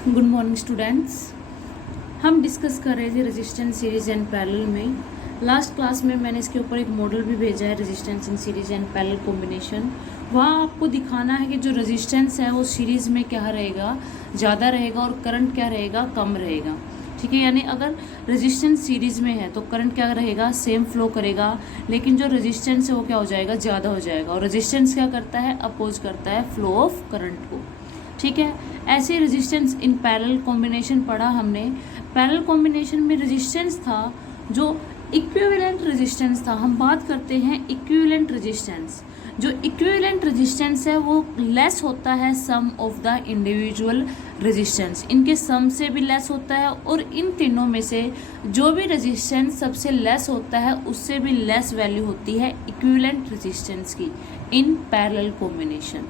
Good morning students. हम discuss कर रहे थे रेजिस्टेंस सीरीज एंड पैरेलल में। लास्ट क्लास में मैंने इसके ऊपर एक मॉडल भी भेजा है, resistance in series and parallel combination. वहाँ आपको दिखाना है कि जो रेजिस्टेंस है वो सीरीज में क्या रहेगा, ज़्यादा रहेगा, और करंट क्या रहेगा, कम रहेगा। ठीक है, यानी अगर रेजिस्टेंस सीरीज में है तो करंट क्या रहेगा, सेम फ्लो करेगा, लेकिन जो रेजिस्टेंस है वो क्या हो जाएगा, ज़्यादा हो जाएगा। और रेजिस्टेंस क्या करता है, अपोज करता है फ्लो ऑफ करंट को। ठीक है, ऐसे रेजिस्टेंस इन पैरेलल कॉम्बिनेशन पढ़ा हमने। पैरेलल कॉम्बिनेशन में रेजिस्टेंस था जो इक्विवेलेंट रेजिस्टेंस था। हम बात करते हैं इक्विवेलेंट रेजिस्टेंस। जो इक्विवेलेंट रेजिस्टेंस है वो लेस होता है सम ऑफ द इंडिविजुअल रेजिस्टेंस। इनके सम से भी लेस होता है, और इन तीनों में से जो भी रेजिस्टेंस सबसे लेस होता है उससे भी लेस वैल्यू होती है इक्विवेलेंट रेजिस्टेंस की इन पैरेलल कॉम्बिनेशन।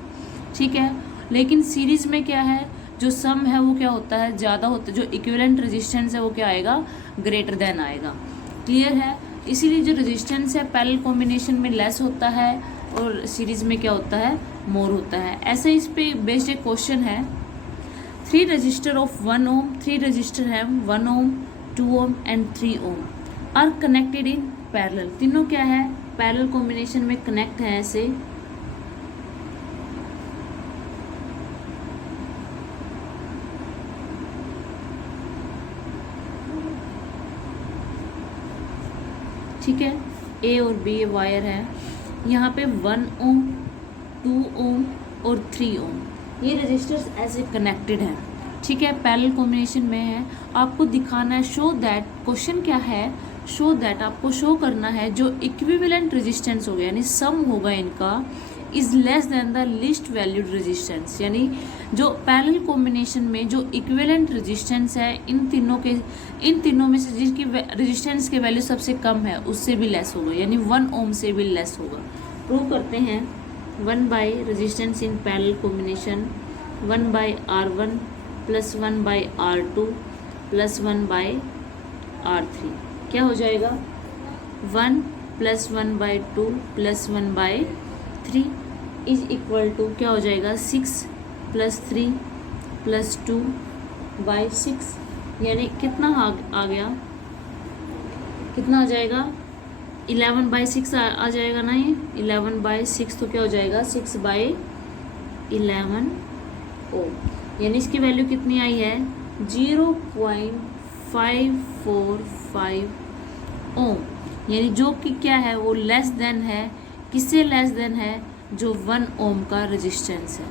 ठीक है, लेकिन सीरीज में क्या है, जो सम है वो क्या होता है, ज़्यादा होता है। जो इक्विवेलेंट रेजिस्टेंस है वो क्या आएगा, ग्रेटर देन आएगा। क्लियर है, इसीलिए जो रेजिस्टेंस है पैरेलल कॉम्बिनेशन में लेस होता है और सीरीज में क्या होता है, मोर होता है। ऐसे इस पे बेस्ड एक क्वेश्चन है। 3 रजिस्टर ऑफ 1 ओम, 3 रजिस्टर है 1 ohm, 2 ohm and 3 ohm are connected in parallel. तीनों क्या है, पैरेलल कॉम्बिनेशन में कनेक्ट है ऐसे। ठीक है, ए और बी वायर है। यहाँ पे 1 ओम, 2 ओम और 3 ओम ये रजिस्टर्स ऐसे कनेक्टेड हैं। ठीक है, पैरेलल कॉम्बिनेशन में है। आपको दिखाना है, शो दैट, क्वेश्चन क्या है, शो दैट, आपको शो करना है जो इक्विवेलेंट रेजिस्टेंस होगा यानी सम होगा इनका, is less than the least valued resistance. यानी जो पैरेलल कॉम्बिनेशन में जो इक्विवेलेंट रेजिस्टेंस है इन तीनों में से जिसकी रेजिस्टेंस की वैल्यू सबसे कम है उससे भी लेस होगा, यानी 1 ओम से भी लेस होगा। प्रूव करते हैं। 1 by resistance in parallel combination 1 by R1 plus 1 by R2 plus 1 by R3 क्या हो जाएगा, 1 plus 1 by 2 plus 1 by 3 is equal to क्या हो जाएगा, 6 प्लस 3 प्लस 2 बाई 6। यानी कितना आ गया, कितना आ जाएगा, 11 बाई 6 आ जाएगा ना। ये 11 बाई 6 तो क्या हो जाएगा, 6 बाई 11 ओम। यानी इसकी वैल्यू कितनी आई है, 0.545 ओम। यानी जो कि क्या है वो लेस देन है, किससे लेस देन है, जो 1 ओम का रेजिस्टेंस है।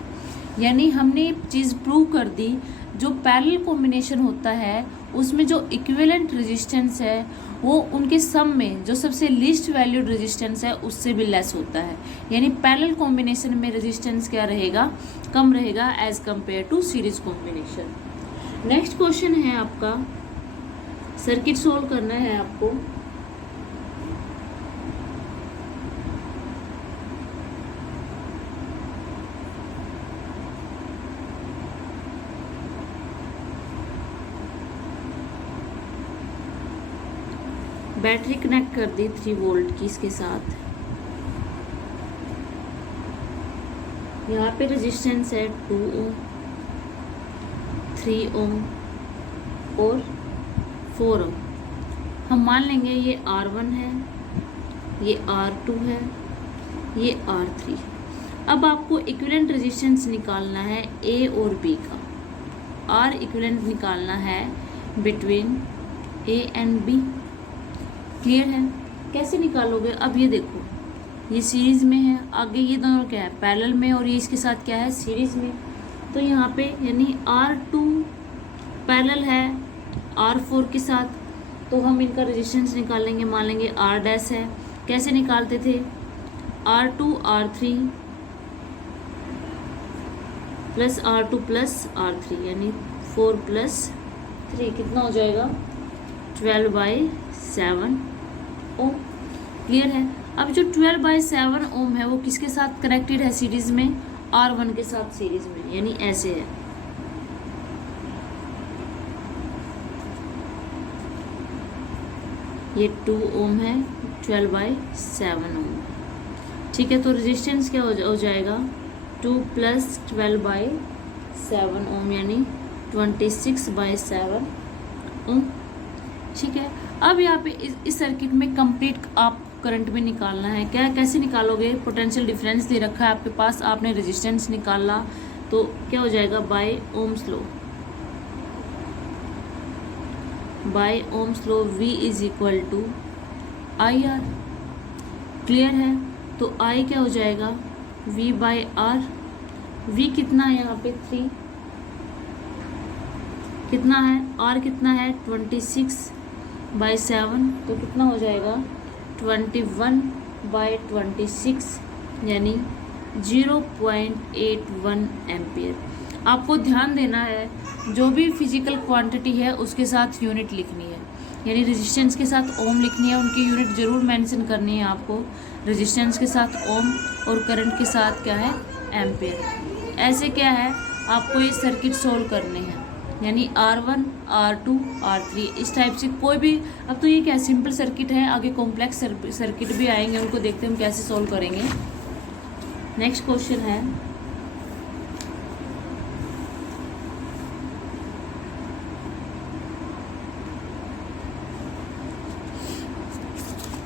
यानी हमने ये चीज़ प्रूव कर दी, जो पैरेलल कॉम्बिनेशन होता है उसमें जो इक्विवेलेंट रेजिस्टेंस है वो उनके सम में जो सबसे लीस्ट वैल्यूड रेजिस्टेंस है उससे भी लेस होता है। यानी पैरेलल कॉम्बिनेशन में रेजिस्टेंस क्या रहेगा, कम रहेगा as compared to series combination. Next question है आपका, सर्किट सोल्व करना है आपको। बैटरी कनेक्ट कर दी 3 वोल्ट की इसके साथ। यहाँ पे रेजिस्टेंस है 2 ओम, 3 ओम और 4 ओम। हम मान लेंगे ये R1 है, ये R2 है, ये R3। अब आपको इक्विवेलेंट रेजिस्टेंस निकालना है A और B का। R इक्विवेलेंट निकालना है between A and B। Clear है, कैसे निकालोगे, अब ये देखो, ये सीरीज में है, आगे ये दोनों क्या है, पैरेलल में, और ये इसके साथ क्या है, सीरीज में। तो यहाँ पे यानी R2 पैरेलल है R4 के साथ, तो हम इनका रेजिस्टेंस निकालेंगे, मान लेंगे R डैश है। कैसे निकालते थे, R2 R3 plus R2 plus R3 यानी 4 प्लस 3 कितना हो जाएगा, 12/7 ओम। क्लियर है, अब जो 12/7 ओम है वो किसके साथ कनेक्टेड है सीरीज में, R1 के साथ सीरीज में, यानी ऐसे है। ये 2 ओम है, 12/7 ओम। ठीक है, तो रेजिस्टेंस क्या हो जाएगा, 2 प्लस 12/7 ओम यानी 26/7 ओम। ठीक है, अब यहाँ पे इस सर्किट में कंप्लीट आप करंट में निकालना है। क्या कैसे निकालोगे? पोटेंशियल डिफरेंस दे रखा है आपके पास, आपने रेजिस्टेंस निकाला तो क्या हो जाएगा? By ohm's law, by ohm's law V is equal to I R. Clear है? तो I क्या हो जाएगा? V bye are. V कितना है यहाँ पे? 3। कितना है? R कितना है? 26/7, तो कितना हो जाएगा? 21/26 यानी 0.81 एम्पियर। आपको ध्यान देना है, जो भी फिजिकल क्वांटिटी है उसके साथ यूनिट लिखनी है, यानी रेजिस्टेंस के साथ ओम लिखनी है, उनकी यूनिट जरूर मेंशन करनी है आपको। रेजिस्टेंस के साथ ओम और करंट के साथ क्या है? एम्पियर। ऐसे क्या है, आपको ये सर्किट सोल्व करने हैं, यानी R1, R2, R3 इस टाइप से कोई भी। अब तो ये क्या सिंपल सर्किट है, आगे कॉम्प्लेक्स सर्किट भी आएंगे, उनको देखते हैं हम कैसे सोल्व करेंगे। नेक्स्ट क्वेश्चन है,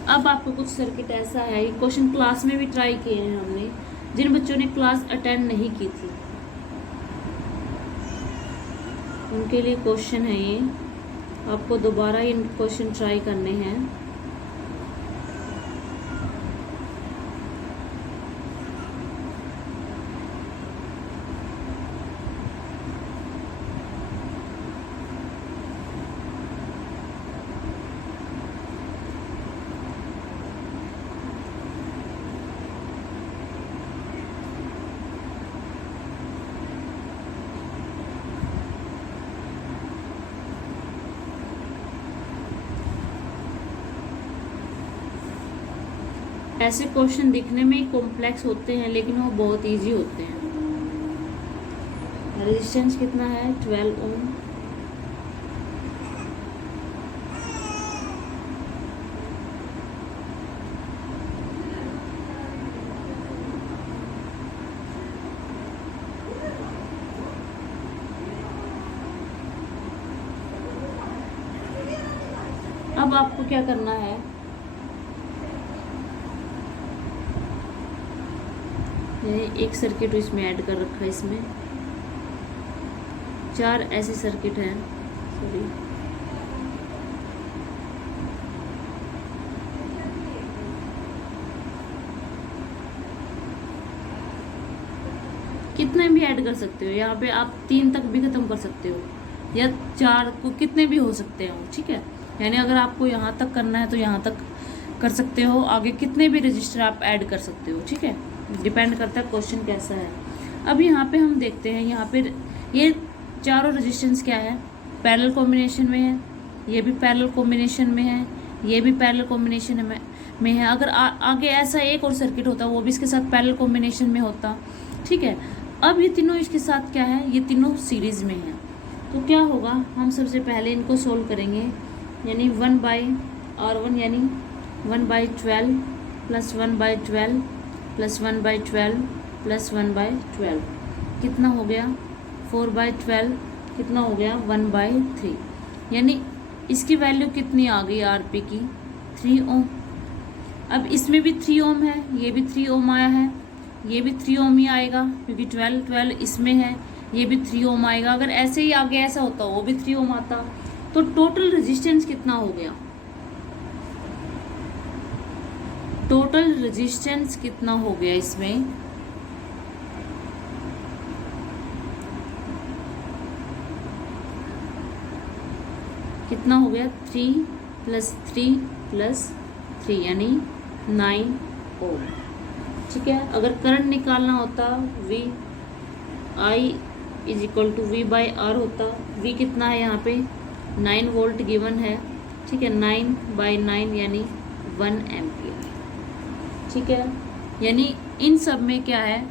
अब आपको कुछ सर्किट ऐसा है, ये क्वेश्चन क्लास में भी ट्राई किए हैं हमने, जिन बच्चों ने क्लास अटेंड नहीं की थी उनके लिए क्वेश्चन है ये। आपको दोबारा ये क्वेश्चन ट्राई करने हैं। ऐसे क्वेश्चन दिखने में कॉम्प्लेक्स होते हैं लेकिन वो बहुत इजी होते हैं। रेजिस्टेंस कितना है? 12 ओम। अब आपको क्या करना है, एक सर्किट इसमें ऐड कर रखा है, इसमें 4 ऐसे सर्किट हैं। सॉरी, कितने भी ऐड कर सकते हो, यहाँ पे आप 3 तक भी खत्म कर सकते हो या 4 को, कितने भी हो सकते हो। ठीक है, यानी अगर आपको यहाँ तक करना है तो यहाँ तक कर सकते हो, आगे कितने भी रजिस्टर आप ऐड कर सकते हो। ठीक है, डिपेंड करता है क्वेश्चन कैसा है। अब यहाँ पे हम देखते हैं, यहाँ पे ये चारों रेजिस्टेंस क्या है? पैरेलल कॉम्बिनेशन में है, ये भी पैरेलल कॉम्बिनेशन में है, ये भी पैरेलल कॉम्बिनेशन में है। अगर आगे ऐसा एक और सर्किट होता वो भी इसके साथ पैरेलल कॉम्बिनेशन में होता। ठीक है, अब ये तीनों इसके साथ क्या है? ये तीनों सीरीज में है। तो क्या होगा, हम सबसे पहले इनको सोल्व करेंगे, यानी 1/R1 यानी 1/12 प्लस 1/12 प्लस 1/12 प्लस 1/12 कितना हो गया? 4/12 कितना हो गया? 1/3, यानी इसकी वैल्यू कितनी आ गई आरपी की? 3 ओम। अब इसमें भी 3 ओम है, ये भी 3 ओम आया है, ये भी 3 ओम ही आएगा क्योंकि 12 इसमें है, ये भी 3 ओम आएगा। अगर ऐसे ही आगे ऐसा होता वो भी 3 ओम आता, तो टोटल रेजिस्टेंस कितना हो गया? टोटल रेजिस्टेंस कितना हो गया इसमें? कितना हो गया? 3 + 3 + 3 यानी 9 ओम। ठीक है, अगर करंट निकालना होता V I = V/R होता। V कितना है यहाँ पे? 9 वोल्ट गिवन है। ठीक है, 9/9 यानी 1 एम्पियर। ठीक है, यानी इन सब में क्या है,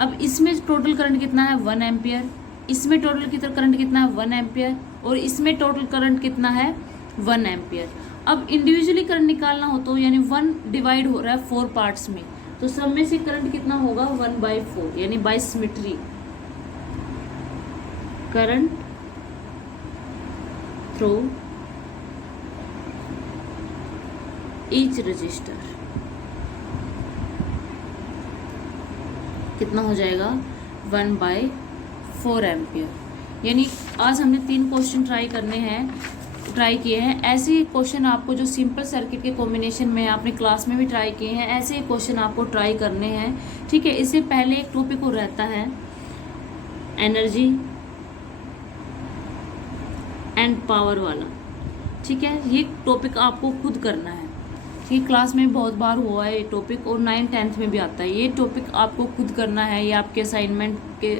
अब इसमें टोटल करंट कितना है? 1 एम्पियर। इसमें टोटल करंट कितना है? 1 एम्पियर। और इसमें टोटल करंट कितना है? 1 एम्पियर। अब इंडिविजुअली करंट निकालना हो तो यानी 1 डिवाइड हो रहा है 4 पार्ट्स में, तो सब में से करंट कितना होगा? 1/4 यानी by symmetry current through each resistor कितना हो जाएगा 1/4 एम्पियर। यानी आज हमने 3 क्वेश्चन ट्राई किए हैं। ऐसे ही क्वेश्चन आपको जो सिंपल सर्किट के कॉम्बिनेशन में आपने क्लास में भी ट्राई किए हैं, ऐसे ही क्वेश्चन आपको ट्राई करने हैं। ठीक है, इससे पहले एक टॉपिक और रहता है एनर्जी एंड पावर वाला। ठीक है, ये टॉपिक आपको खुद करना है। ठीक, क्लास में बहुत बार हुआ है ये टॉपिक, और 9th-10th में भी आता है। ये टॉपिक आपको खुद करना है, ये आपके असाइनमेंट के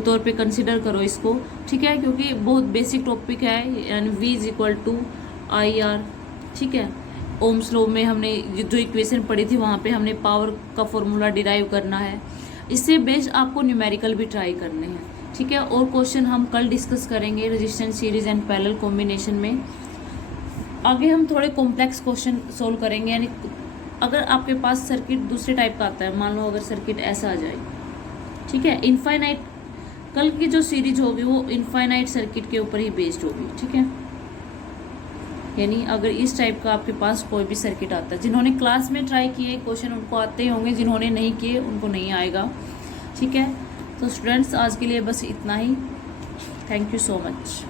तौर पे कंसिडर करो इसको। ठीक है, क्योंकि बहुत बेसिक टॉपिक है, यानी V = IR। ठीक है, ओम्स लॉ में हमने जो इक्वेशन पढ़ी थी वहाँ पे हमने पावर का फॉर्मूला डिराइव करना है। इससे बेस्ड आपको न्यूमेरिकल भी ट्राई करने हैं। ठीक है, और क्वेश्चन हम कल डिस्कस करेंगे resistance series and parallel combination में। आगे हम थोड़े कॉम्प्लेक्स क्वेश्चन सोल्व करेंगे। यानी अगर आपके पास सर्किट दूसरे टाइप का आता है, मान लो अगर सर्किट ऐसा आ जाए, ठीक है, इनफाइनाइट, कल की जो सीरीज होगी वो इनफाइनाइट सर्किट के ऊपर ही बेस्ड होगी। ठीक है, यानी अगर इस टाइप का आपके पास कोई भी सर्किट आता है, जिन्होंने क्लास में ट्राई किए क्वेश्चन उनको आते ही होंगे, जिन्होंने नहीं किए उनको नहीं आएगा। ठीक है, तो स्टूडेंट्स आज के लिए बस इतना ही। Thank you so much.